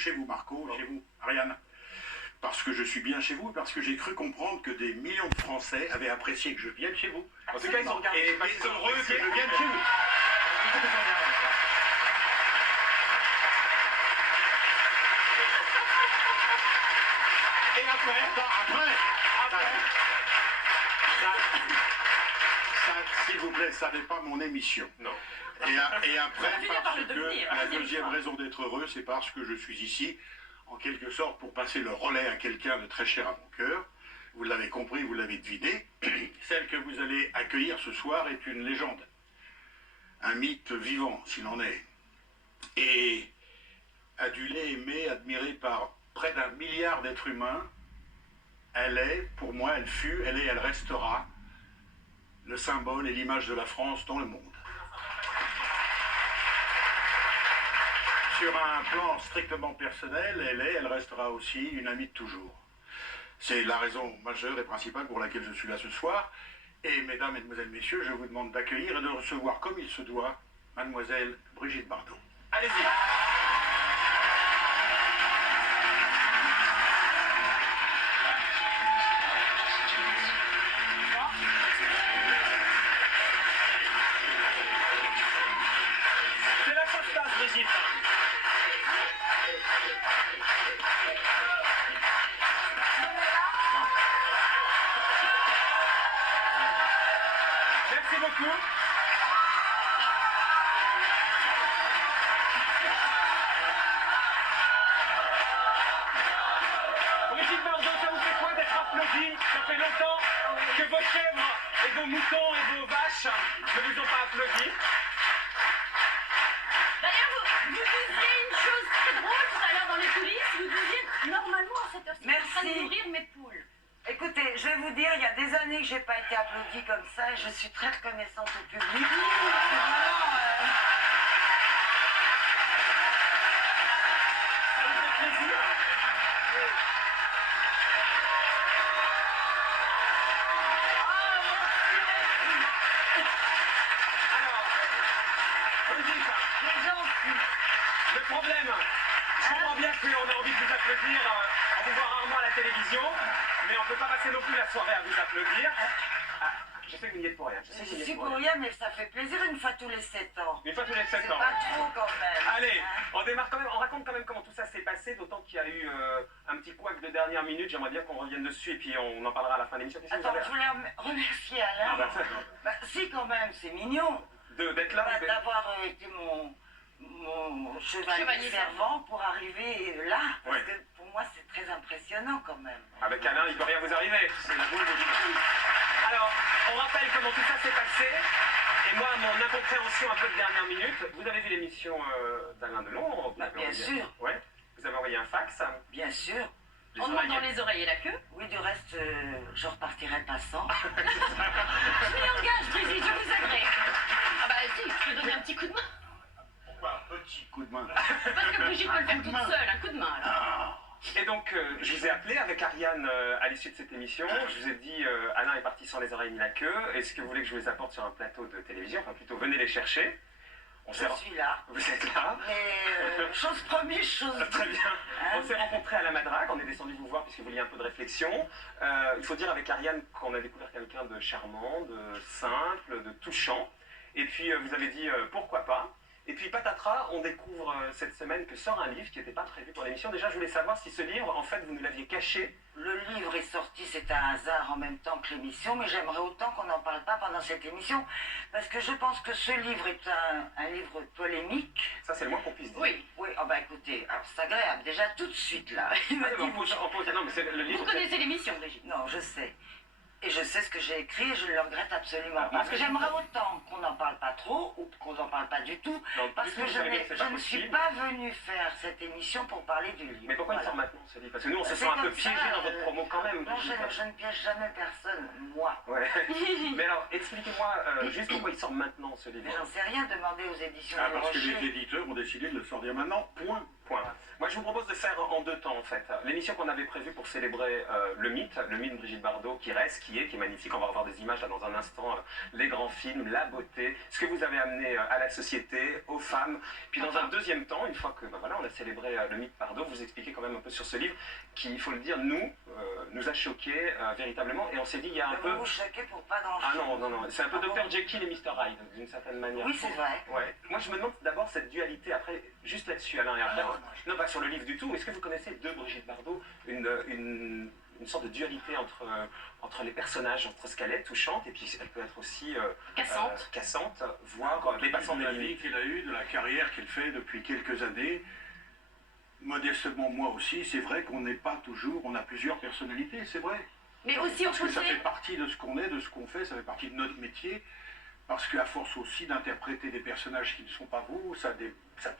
chez vous Marco, chez vous Ariane. Parce que je suis bien chez vous, parce que j'ai cru comprendre que des millions de Français avaient apprécié que je vienne chez vous. En tout cas, ils ont regardé. Et ils sont heureux que je vienne chez vous. Et après, S'il vous plaît, ça n'est pas mon émission. non. Et après, parce que la deuxième deuxième fois. raison d'être heureux, c'est parce que je suis ici, en quelque sorte, pour passer le relais à quelqu'un de très cher à mon cœur. Vous l'avez compris, vous l'avez deviné. Celle que vous allez accueillir ce soir est une légende. Un mythe vivant, s'il en est. Et adulée, aimée, admirée par près d'1 milliard d'êtres humains, elle est, pour moi, elle fut, elle est, elle restera le symbole et l'image de la France dans le monde. Sur un plan strictement personnel, elle restera aussi une amie de toujours. C'est la raison majeure et principale pour laquelle je suis là ce soir. Et mesdames, mesdemoiselles, messieurs, je vous demande d'accueillir et de recevoir comme il se doit mademoiselle Brigitte Bardot. Allez-y. C'est là que ça se passe, Brigitte. Merci beaucoup. Brigitte Bardot, ça vous fait quoi d'être applaudi? Ça fait longtemps que vos chèvres et vos moutons et vos vaches ne vous ont pas applaudi. D'ailleurs, vous disiez une chose très drôle tout à l'heure dans les coulisses. Vous disiez, normalement, à cette heure-ci, je suis en train de Merci. nourrir mes poules. Écoutez, je vais vous dire, il y a des années que j'ai pas été applaudie comme ça et je suis très reconnaissante au public. Ça vous fait plaisir? Alors, Brigitte, Les gens aussi. le problème, je comprends bien qu'on a envie de vous applaudir, on vous voit rarement à la télévision, mais on ne peut pas passer non plus la soirée à vous applaudir. Ah, je sais que vous n'y êtes pour rien. Je sais que vous Je n'y êtes suis pour pour rien. rien, mais ça fait plaisir une fois tous les 7 ans. Une fois tous les 7 C'est ans. pas trop quand même. Allez, Hein. on démarre quand même, on raconte quand même comment tout ça s'est passé, d'autant qu'il y a eu un petit couac de dernière minute. J'aimerais bien qu'on revienne dessus et puis on en parlera à la fin de l'émission. Qu'est-ce que vous Attends, avez- je voulais remercier Ah, Alain. bah, Bah, si, quand même, c'est mignon d'être là. bah, d'avoir été mon chevalier Chevalier servant pour arriver là. Parce Ouais. que pour moi, c'est très impressionnant quand même. Avec Alain, il ne peut rien vous arriver. C'est la boule de... Alors, on rappelle comment tout ça s'est passé. Et moi, mon incompréhension un peu de dernière minute. Vous avez vu l'émission d'Alain Delon? Bah, bien sûr. Ouais. Vous avez envoyé un fax. Bien sûr. Les On demande dans oreillettes. les oreilles et la queue. Oui, du reste, je repartirai pas sans. Je m'y engage, Brigitte, je vous agrée. Ah bah si, je peux donner un petit coup de main. Pourquoi un petit coup de main? Parce que Brigitte peut le faire toute seule, un coup de main alors. Et donc, je vous ai appelé avec Ariane à l'issue de cette émission. Je vous ai dit, Alain est parti sans les oreilles ni la queue. Est-ce que vous voulez que je vous les apporte sur un plateau de télévision? Enfin, plutôt, venez les chercher. On Je s'est... suis là. Vous êtes là? Mais chose promise, chose Très due. bien. Hein. On s'est rencontrés à la Madrague, on est descendu vous voir puisque vous vouliez un peu de réflexion. Il faut dire avec Ariane qu'on a découvert quelqu'un de charmant, de simple, de touchant. Et puis vous avez dit pourquoi pas. Et puis patatras, on découvre cette semaine que sort un livre qui n'était pas prévu pour l'émission. Déjà, je voulais savoir si ce livre, en fait, vous nous l'aviez caché. Le livre est sorti, c'est un hasard en même temps que l'émission, mais j'aimerais autant qu'on n'en parle pas pendant cette émission, parce que je pense que ce livre est un livre polémique. Ça, c'est le moins qu'on puisse dire. Oui, Oui, oh bah écoutez, alors c'est agréable, déjà tout de suite là. Il Ah, m'a mais dit, non, mais c'est le livre. vous connaissez l'émission, Brigitte. non, je sais. Et je sais ce que j'ai écrit et je le regrette absolument. Ah, Parce que mais- j'aimerais autant qu'on n'en parle pas trop ou qu'on n'en parle pas du tout. Non, Parce du que tout, vous savez bien que c'est je pas ne suis possible. pas venue faire cette émission pour parler du livre. Mais pourquoi il Voilà. sort maintenant ce livre? Parce que nous, on se C'est sent un peu comme piégé ça, dans votre promo quand même. Non, je ne piège jamais personne, moi. Ouais. Mais alors, expliquez-moi juste pourquoi il sort maintenant ce livre. Mais j'en sais rien, demander aux éditions Ah, du parce que Rocher. les éditeurs ont décidé de le sortir maintenant, point. Point. Moi, je vous propose de faire en 2 temps en fait. L'émission qu'on avait prévue pour célébrer le mythe de Brigitte Bardot qui reste, qui est magnifique. On va revoir des images là dans un instant, les grands films, la beauté, ce que vous avez amené à la société, aux femmes. Puis dans un deuxième temps, une fois que voilà, on a célébré le mythe Bardot, vous expliquez quand même un peu sur ce livre qui, il faut le dire, nous a choqués véritablement. Et on s'est dit, il y a un peu... Vous vous choquez pour pas grand-chose. Ah non, c'est un peu Dr Jekyll et Mr Hyde d'une certaine manière. Oui, c'est vrai. Ouais. Moi je me demande d'abord cette dualité, après, juste là-dessus, Alain, et après... Non, pas sur le livre du tout. Est-ce que vous connaissez de Brigitte Bardot une sorte de dualité entre les personnages, entre ce qu'elle est, touchante, et puis elle peut être aussi cassante, voire dépassant de des la vie limites. qu'il a eue, de la carrière qu'il fait depuis quelques années. Modestement, moi aussi, c'est vrai qu'on n'est pas toujours, on a plusieurs personnalités, c'est vrai. Mais aussi Parce que ça opposé. fait partie de ce qu'on est, de ce qu'on fait, ça fait partie de notre métier. Parce qu'à force aussi d'interpréter des personnages qui ne sont pas vous, ça peut... Ça,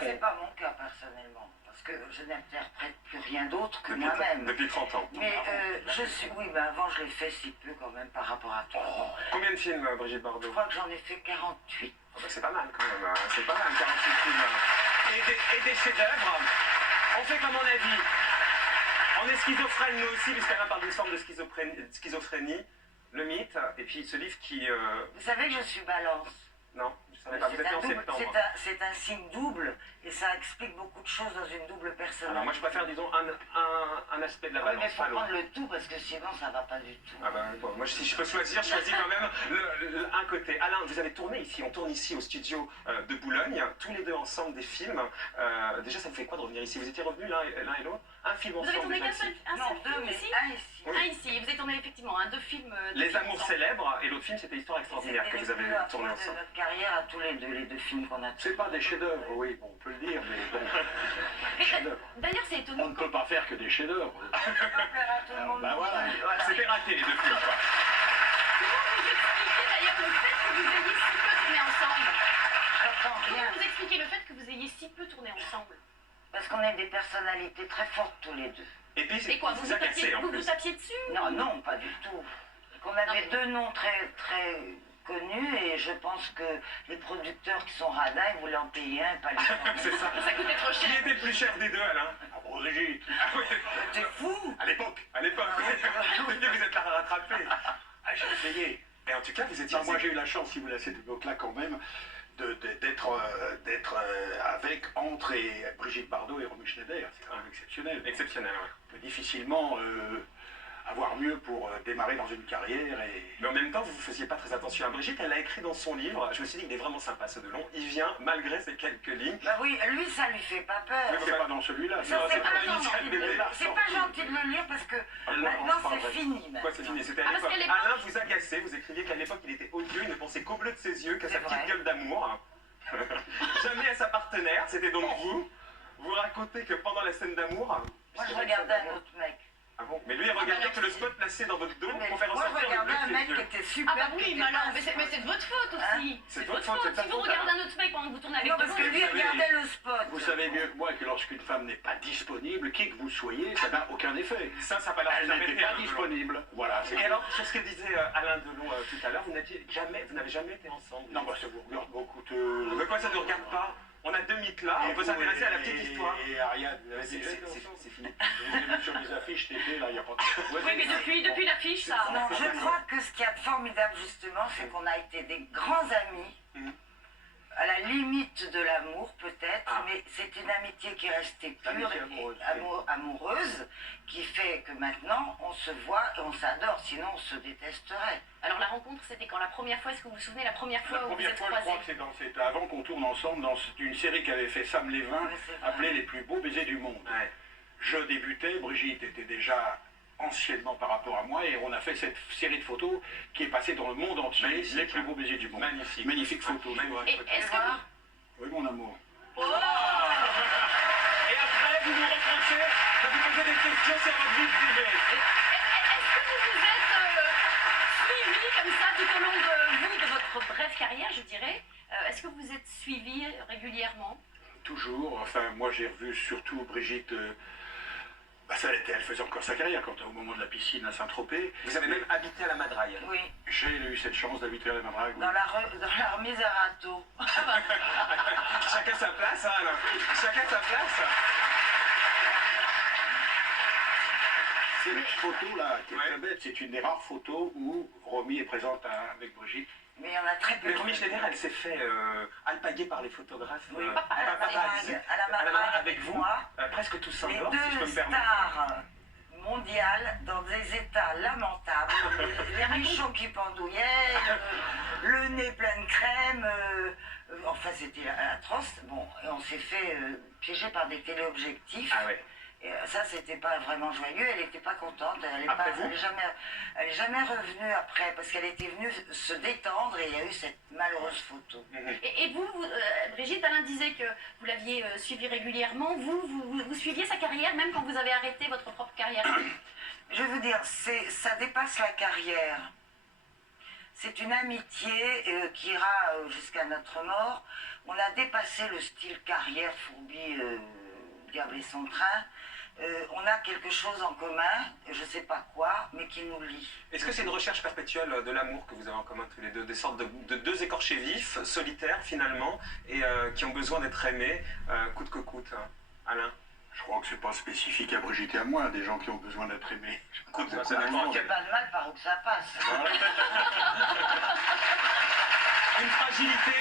c'est pas mon cas personnellement. Parce que je n'interprète plus rien d'autre que moi-même. Depuis 30 ans. Mais oui, mais avant je l'ai fait si peu quand même par rapport à toi. Combien de films, Brigitte Je Bardot? crois que j'en ai fait 48. Oh, bah, c'est pas mal quand même, c'est pas mal, 48 films. Et des chefs-d'œuvre. On fait comme on a dit. On est schizophrène nous aussi, puisqu'Alain parle d'une forme de schizophrénie. Le mythe, et puis ce livre qui... Vous savez que je suis balance. Non, je savais pas, vous étiez en septembre. C'est un signe double et ça explique beaucoup de choses dans une double personnalité. Alors moi je préfère, disons, un aspect de la Oui, balance. mais il faut pas l'autre. prendre le tout parce que sinon ça va pas du tout. Ah ben, bon, moi si je peux choisir, je choisis quand même un côté. Alain, vous avez tourné ici, on tourne ici au studio de Boulogne, tous les deux ensemble des films. Déjà ça vous fait quoi de revenir ici? Vous étiez revenus l'un et l'autre? Un film Vous avez ensemble tourné déjà qu'un seul ici. un Non, seul deux, film mais ici un ici. Un ici. Vous avez tourné effectivement 2 films. Les Amours célèbres, et l'autre film c'était Histoire extraordinaire que vous avez tourné de ensemble. notre carrière à tous les deux films qu'on a tournés. C'est pas des chefs-d'œuvre, oui, bon, on peut le dire, mais bon, Mais chefs-d'œuvre. d'ailleurs, c'est On étonnant. ne peut pas faire que des chefs-d'œuvre. Bah voilà, c'était raté les 2 films quoi. Comment vous expliquez d'ailleurs le fait que vous ayez si peu tourné ensemble? J'entends rien. Comment vous expliquez le fait que vous ayez si peu tourné ensemble? Parce qu'on a des personnalités très fortes tous les deux. Et puis Et quoi, vous a cassé en vous plus. tapiez dessus? Non, non, pas du tout. On avait deux noms très, très connus et je pense que les producteurs qui sont radins, ils voulaient en payer un, pas les C'est ça. Ça coûtait trop Qui cher. était le plus cher des deux, Alain? Ah, Brigitte, Ah oui, T'es fou. à l'époque, à l'époque. Depuis vous êtes là rattrapé. ah, j'ai essayé. Et en tout cas, vous étiez... Non, moi j'ai eu la chance, si vous voulez, à cette époque-là quand même, d'être avec, entre et Brigitte Bardot et Romy Schneider. C'est quand même exceptionnel. Exceptionnel, ouais. On peut difficilement avoir mieux pour démarrer dans une carrière et... Mais en même temps, vous ne faisiez pas très attention à Brigitte. Elle l'a écrit dans son livre. Je me suis dit qu'il est vraiment sympa, ce Delon. Il vient, malgré ces quelques lignes. Bah oui, lui, ça lui fait pas peur. Mais c'est pas dans celui-là. Ça, Non, c'est c'est pas, pas gentil l'initiale de bébé. le- c'est pas gentil de le lire parce que maintenant c'est pas c'est vrai. fini. Quoi, c'est fini? C'était à Ah, parce l'époque. qu'à l'époque- Alain vous agacait. Vous écriviez qu'à l'époque, il était odieux. Il ne pensait qu'au bleu de ses yeux, qu'à sa C'est petite vrai. gueule d'amour. Jamais à sa partenaire. C'était donc vous. Vous racontez que pendant la scène d'amour... Moi, je regardais un autre mec. Ah bon? Mais lui, il regardait que le spot placé dans votre dos Mais pour faire moi, je ressortir le regardais bleu un de mec ses qui yeux. était super. Ah bah qui oui, était mais alors, pas mais c'est de votre faute aussi. C'est C'est de votre votre faute, c'est faute. de ta Si vous faute, regardez alors. un autre mec pendant que vous tournez avec Non, parce que Delon, lui, il regardait le spot. Vous savez mieux que moi que lorsqu'une femme n'est pas disponible, qui que vous soyez, ça n'a aucun effet. Ça n'a pas l'air Elle n'était pas disponible. Voilà. c'est Et tout. alors, sur ce que disait Alain Delon tout à l'heure, vous n'avez jamais été ensemble. Non, bah ça vous regarde beaucoup de... Mais quoi, ça ne nous regarde pas? On a 2 mythes là, on peut s'intéresser à la petite histoire. Et Ariane, vous avez C'est déjà été ensemble? fini. Vous avez vu sur les affiches TP, là, il n'y a pas de... Oui, mais depuis l'affiche, ça. Non, je crois que ce qu'il y a de formidable justement, c'est qu'on a été des grands amis, Mhm. à la limite de l'amour peut-être, Ah. mais c'est une amitié qui est restée pure L'amitié et amoureuse, amoureuse, qui fait que maintenant on se voit et on s'adore, sinon on se détesterait. Alors la rencontre, c'était quand? La première fois, est-ce que vous vous souvenez la première La fois où vous première êtes fois, je croisés? crois que c'était avant qu'on tourne ensemble dans une série qu'avait fait Sam Lévin, Ouais, c'est vrai. appelée Les plus beaux baisers du monde. Ouais. Je débutais, Brigitte était déjà anciennement par rapport à moi, et on a fait cette série de photos qui est passée dans le monde entier, Magnifique. Les plus beaux baisers du monde. Magnifique. Magnifique photo. Magnifique. Et est-ce que vous... Oui, mon amour. Oh Et après, vous nous reprochez de vous poser des questions sur votre vie privée. Est-ce que vous vous êtes suivi comme ça tout au long de votre brève carrière, je dirais? Est-ce que vous êtes suivi régulièrement? Toujours. Enfin, moi j'ai revu surtout Brigitte. Elle faisait encore sa carrière au moment de la piscine à Saint-Tropez. Vous avez même habité à la Madraille. Oui, J'ai eu cette chance d'habiter à la Madrague. Oui. dans la remise à râteau. Chacun sa place, hein, Alain. Chacun sa place. Cette photo-là, qui est Ouais. très bête, c'est une des rares photos où Romy est présente avec Brigitte. Mais il y en a très peu. Mais Romy Schneider, elle s'est fait alpaguer par les photographes. Oui, paparazzi. à la À la marade avec vous, moi. presque tous Les indoors, si je peux deux me permettre. stars mondiales dans des états lamentables, les richots qui pendouillaient, le nez plein de crème, enfin c'était atroce. Bon, et on s'est fait piéger par des téléobjectifs. Ah ouais. Et, ça, c'était pas vraiment joyeux, elle n'était pas contente, elle n'est Après vous jamais revenue après, parce qu'elle était venue se détendre et il y a eu cette malheureuse photo. Et vous, Brigitte, Alain disait que vous l'aviez suivi régulièrement. Vous suiviez sa carrière, même quand vous avez arrêté votre propre carrière. Je veux dire, ça dépasse la carrière. C'est une amitié qui ira jusqu'à notre mort. On a dépassé le style carrière fourbi, diable et son train. On a quelque chose en commun, je ne sais pas quoi, mais qui nous lie. Est-ce que c'est une recherche perpétuelle de l'amour que vous avez en commun tous les deux, des sortes de deux écorchés vifs, solitaires finalement, et qui ont besoin d'être aimés coûte que coûte, hein. Alain? Je crois que c'est pas spécifique à Brigitte et à moi, des gens qui ont besoin d'être aimés. Coûte, Beaucoup ça de dépend. monde. Il n'y a pas de mal par où ça passe. Une fragilité.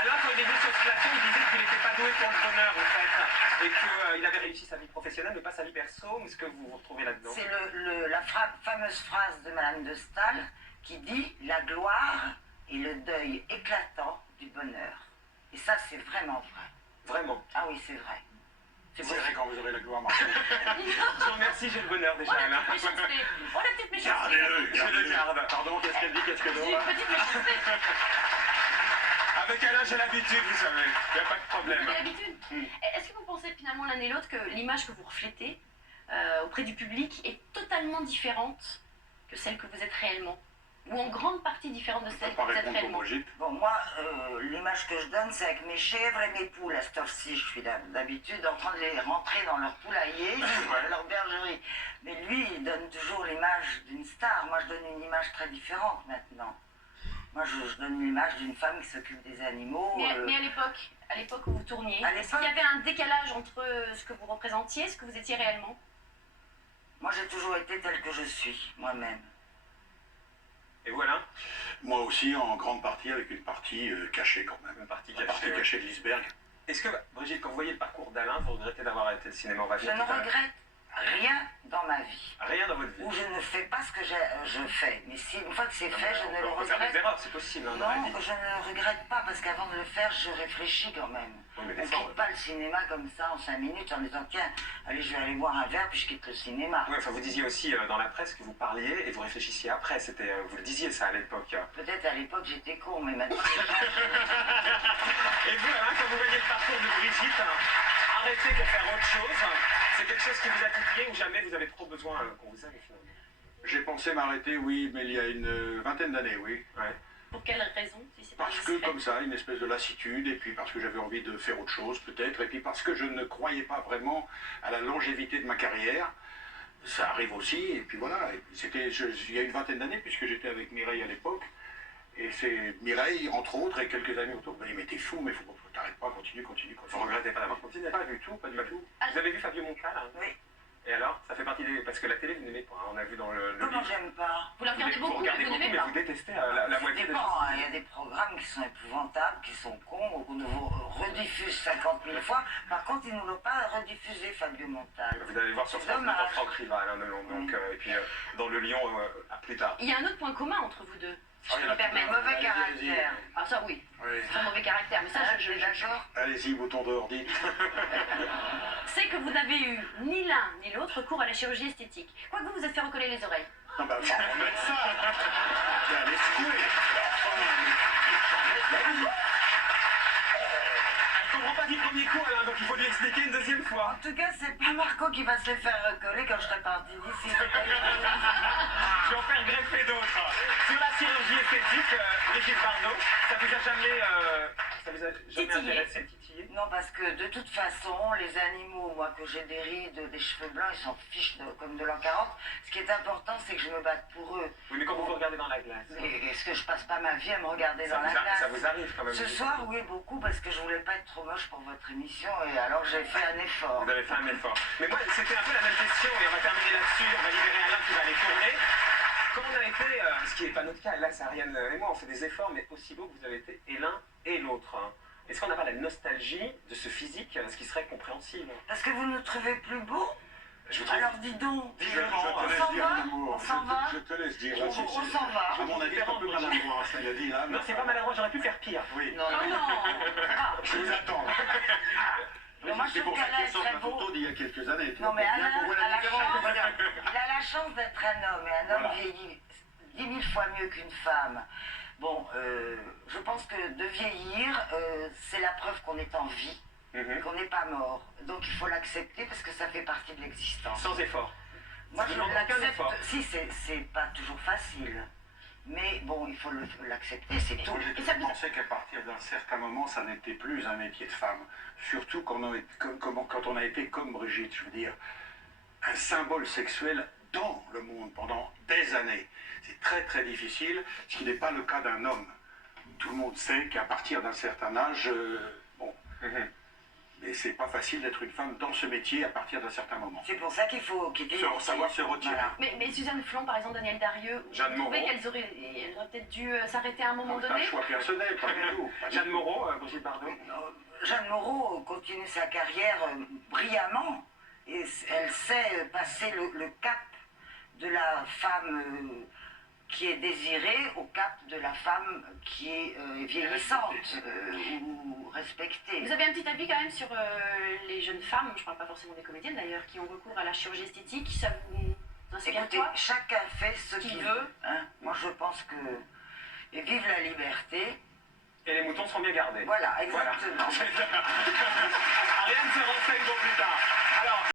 Alain, quand il est venu sur ce plateau, il disait qu'il n'était pas doué pour le bonheur en fait, et qu'il avait réussi sa vie professionnelle, mais pas sa vie perso. Est-ce que vous vous retrouvez là-dedans? C'est la fameuse phrase de Madame de Staël qui dit « La gloire est le deuil éclatant du bonheur ». Et ça, c'est vraiment vrai. Vraiment. Ah oui, c'est vrai. Vous verrez quand vous aurez la gloire, Marcel. Je vous remercie, j'ai le bonheur déjà, Oh, la Alain. petite méchanceté. Oh, la petite méchanceté. Gardez-le, Je le gardez-le. garde. Pardon, qu'est-ce qu'elle dit, qu'est-ce que J'ai l'on une petite méchanceté. Avec Alain, j'ai l'habitude, vous savez. Il n'y a pas de Vous problème. avez l'habitude. Est-ce que vous pensez finalement l'un et l'autre que l'image que vous reflétez auprès du public est totalement différente que celle que vous êtes réellement? Ou en grande partie différente de Je ne celle peux que pas vous êtes répondre pour réellement? Brigitte. Bon, moi, l'image que je donne, c'est avec mes chèvres et mes poules. À cette heure-ci, je suis d'habitude en train de les rentrer dans leur poulailler, dans leur bergerie. Mais lui, il donne toujours l'image d'une star. Moi, je donne une image très différente maintenant. Moi, je donne l'image d'une femme qui s'occupe des animaux. Mais à l'époque où vous tourniez, À est-ce qu'il y l'époque- avait un décalage entre ce que vous représentiez et ce que vous étiez réellement? Moi, j'ai toujours été telle que je suis, moi-même. Et voilà, Moi aussi, en grande partie, avec une partie cachée quand même. une partie La partie cachée. cachée de Lisberg. Est-ce que, Brigitte, quand vous voyez le parcours d'Alain, vous regrettez d'avoir arrêté le cinéma? On va Je venir ne tout à l'heure. regrette rien dans ma vie. Rien dans votre vie. Où je ne fais pas ce que je fais. Mais si une fois que c'est fait, je ne le On peut faire des regrette erreurs, c'est possible, hein, dans la vie. Non, je ne le regrette pas parce qu'avant de le faire, je réfléchis quand même. Oui, mais On des fois, quitte pas le cinéma comme ça en 5 minutes en disant tiens, allez, je vais aller boire un verre puis je quitte le cinéma. Oui, enfin, vous disiez aussi dans la presse que vous parliez et vous réfléchissiez après. C'était, vous le disiez ça à l'époque. Peut-être à l'époque j'étais con, mais maintenant. Et vous, Alain, quand vous voyez le parcours de Brigitte, arrêter pour faire autre chose, c'est quelque chose qui vous a titillé ou jamais vous avez trop besoin qu'on vous aime finalement? J'ai pensé m'arrêter, oui, mais il y a une vingtaine d'années, oui. Ouais. Pour quelle raison, si c'est pas Parce que indiscret? comme ça, une espèce de lassitude, et puis parce que j'avais envie de faire autre chose peut-être, et puis parce que je ne croyais pas vraiment à la longévité de ma carrière. Ça arrive aussi, et puis voilà. Et puis il y a une vingtaine d'années, puisque j'étais avec Mireille à l'époque, et c'est Mireille, entre autres, et quelques amis autour. Mais t'es fou, mais faut t'arrêtes pas, continue. Vous ne regrettez pas d'avoir continué? Pas du tout, pas du tout. Vous avez vu Fabio Moncal, hein? Oui. Et alors, ça fait partie des... Parce que la télé, vous n'aimez pas, hein, on a vu dans le Comment livre. j'aime pas? Vous la regardez Vous beaucoup, mais regardez vous beaucoup, n'aimez mais pas. vous détestez la Ça moitié des dépend, choses. hein. Il y a des programmes qui sont épouvantables, qui sont cons, qu'on nous rediffuse 50 000 fois. Par contre, ils ne nous l'ont pas rediffusé, Fabio Montal. Vous allez voir sur C'est France 2 dans dommage. Franck Rival, hein, Nelon, donc, et puis dans Le Lion, à plus tard. Il y a un autre point commun entre vous deux, si Ah, je il y peux en me a plein. permettre. Mauvais Allez-y, caractère. Ah ça oui, Oui. très mauvais caractère, mais ça Ah, je, je suis d'accord. Allez-y, bouton d'or, dites. c'est que vous n'avez eu ni l'un ni l'autre recours à la chirurgie esthétique. Quoique vous vous êtes fait recoller les oreilles. Non, bah, faut remettre ça. Allez, secouer. Elle comprend pas du premier coup, Alain, donc il faut lui expliquer une deuxième fois. En tout cas, c'est pas Marco qui va se les faire recoller quand je serai partie d'ici. Je vais en faire greffer d'autres. Sur la chirurgie esthétique, Brigitte Bardot, ça vous a jamais Ça vous a jamais Titillé. intéressé, titiller? Non, parce que de toute façon, les animaux, moi, que j'ai des rides, des cheveux blancs, ils s'en fichent comme de l'an 40. Ce qui est important, c'est que je me batte pour eux. Oui, mais quand vous vous regardez dans la glace, Et est-ce que je passe pas ma vie à me regarder ça dans la vous, glace? ça vous arrive quand même. Ce soir, oui, beaucoup, parce que je voulais pas être trop moche pour votre émission, et alors j'ai fait un effort. Vous avez fait un effort. Mais moi, c'était un peu la même question, et on va terminer là-dessus. On va libérer Alain qui va aller tourner. Comme on a été, ce qui n'est pas notre cas, là, c'est Ariane et moi, on fait des efforts, mais aussi beau que vous avez été et l'un et l'autre. Hein. Est-ce qu'on n'a pas la nostalgie de ce physique, ce qui serait compréhensible? Parce que vous nous trouvez plus beaux? Je vous trouve. Alors dis donc, Je te on laisse s'en dire, va? mon amour. On s'en va? Je te laisse dire. On s'en va. À mon avis, c'est un peu maladroit, ce qu'elle a dit là. Non, c'est pas maladroit, j'aurais pu faire pire. Oui. Non, Oh non. non, ah. Je vous attends. Mais moi, je C'est trouve pour ça qu'Alain qu'il est sort très la beau. photo d'il y a quelques années. Non, mais Alain On voit a la différence. chance, il a la chance d'être un homme, et un homme Voilà. vieillit 10 000 fois mieux qu'une femme. Bon, je pense que de vieillir, c'est la preuve qu'on est en vie, qu'on n'est pas mort. Donc il faut l'accepter parce que ça fait partie de l'existence. Sans effort. Moi, Ça je demande aucun l'accepte. effort. Si, c'est pas toujours facile. Mais bon, il faut l'accepter, c'est tout. Moi, j'ai Et ça toujours vous- pensé qu'à partir d'un certain moment, ça n'était plus un métier de femme. Surtout quand on a été comme Brigitte, je veux dire, un symbole sexuel dans le monde pendant des années. C'est très très difficile, ce qui n'est pas le cas d'un homme. Tout le monde sait qu'à partir d'un certain âge, bon, mais c'est pas facile d'être une femme dans ce métier à partir d'un certain moment. C'est pour ça qu'il faut quitter le métier. Savoir se retirer. Voilà. Mais Suzanne Flon, par exemple, Daniel Darieux, Jeanne vous trouvez Moreau. qu'elles auraient peut-être dû s'arrêter à un moment C'est un donné? choix personnel, pas du tout. Pas du Jeanne tout. Moreau, Brigitte Bardot. Jeanne Moreau continue sa carrière brillamment et elle sait passer le cap de la femme qui est désirée au cap de la femme qui est vieillissante ou respectée. Vous avez un petit avis quand même sur les jeunes femmes, je parle pas forcément des comédiennes d'ailleurs, qui ont recours à la chirurgie esthétique, ça vous inspire Écoutez, quoi? chacun fait ce Qui qu'il veut. veut. Hein. Moi je pense que... Et vive la liberté. Et les moutons seront bien gardés. Voilà, exactement. Ariane se renseigne pour plus tard. Alors,